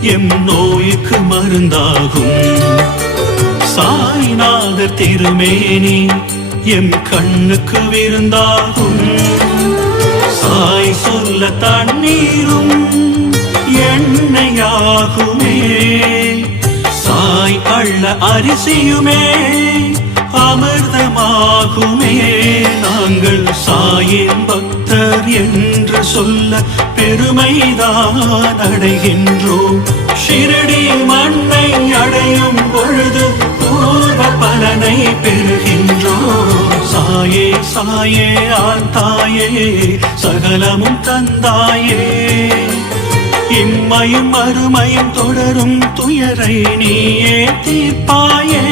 M நோய்க்கு மருந்தாகும். சாய்நாதர் திருமேனி M கண்ணுக்கு விருந்தாகும். சாய் சொல்ல தண்ணீரும் எண்ணெயாகுமே. சாய் அள்ள அரிசியுமே அமிர்தமாகுமே. நாங்கள் சாயின் பக்தர் என்று சொல்ல பெருமைதான் அடைகின்றோம். ஷிரடி மண்ணை அடையும் பொழுது பூர்வ பலனை பெறுகின்றோம். சாயே சாயே ஆத்தாயே சகலமும் தந்தாயே. இம்மையும் அருமையும் தொடரும் துயரை நீயே தீர்ப்பாயே.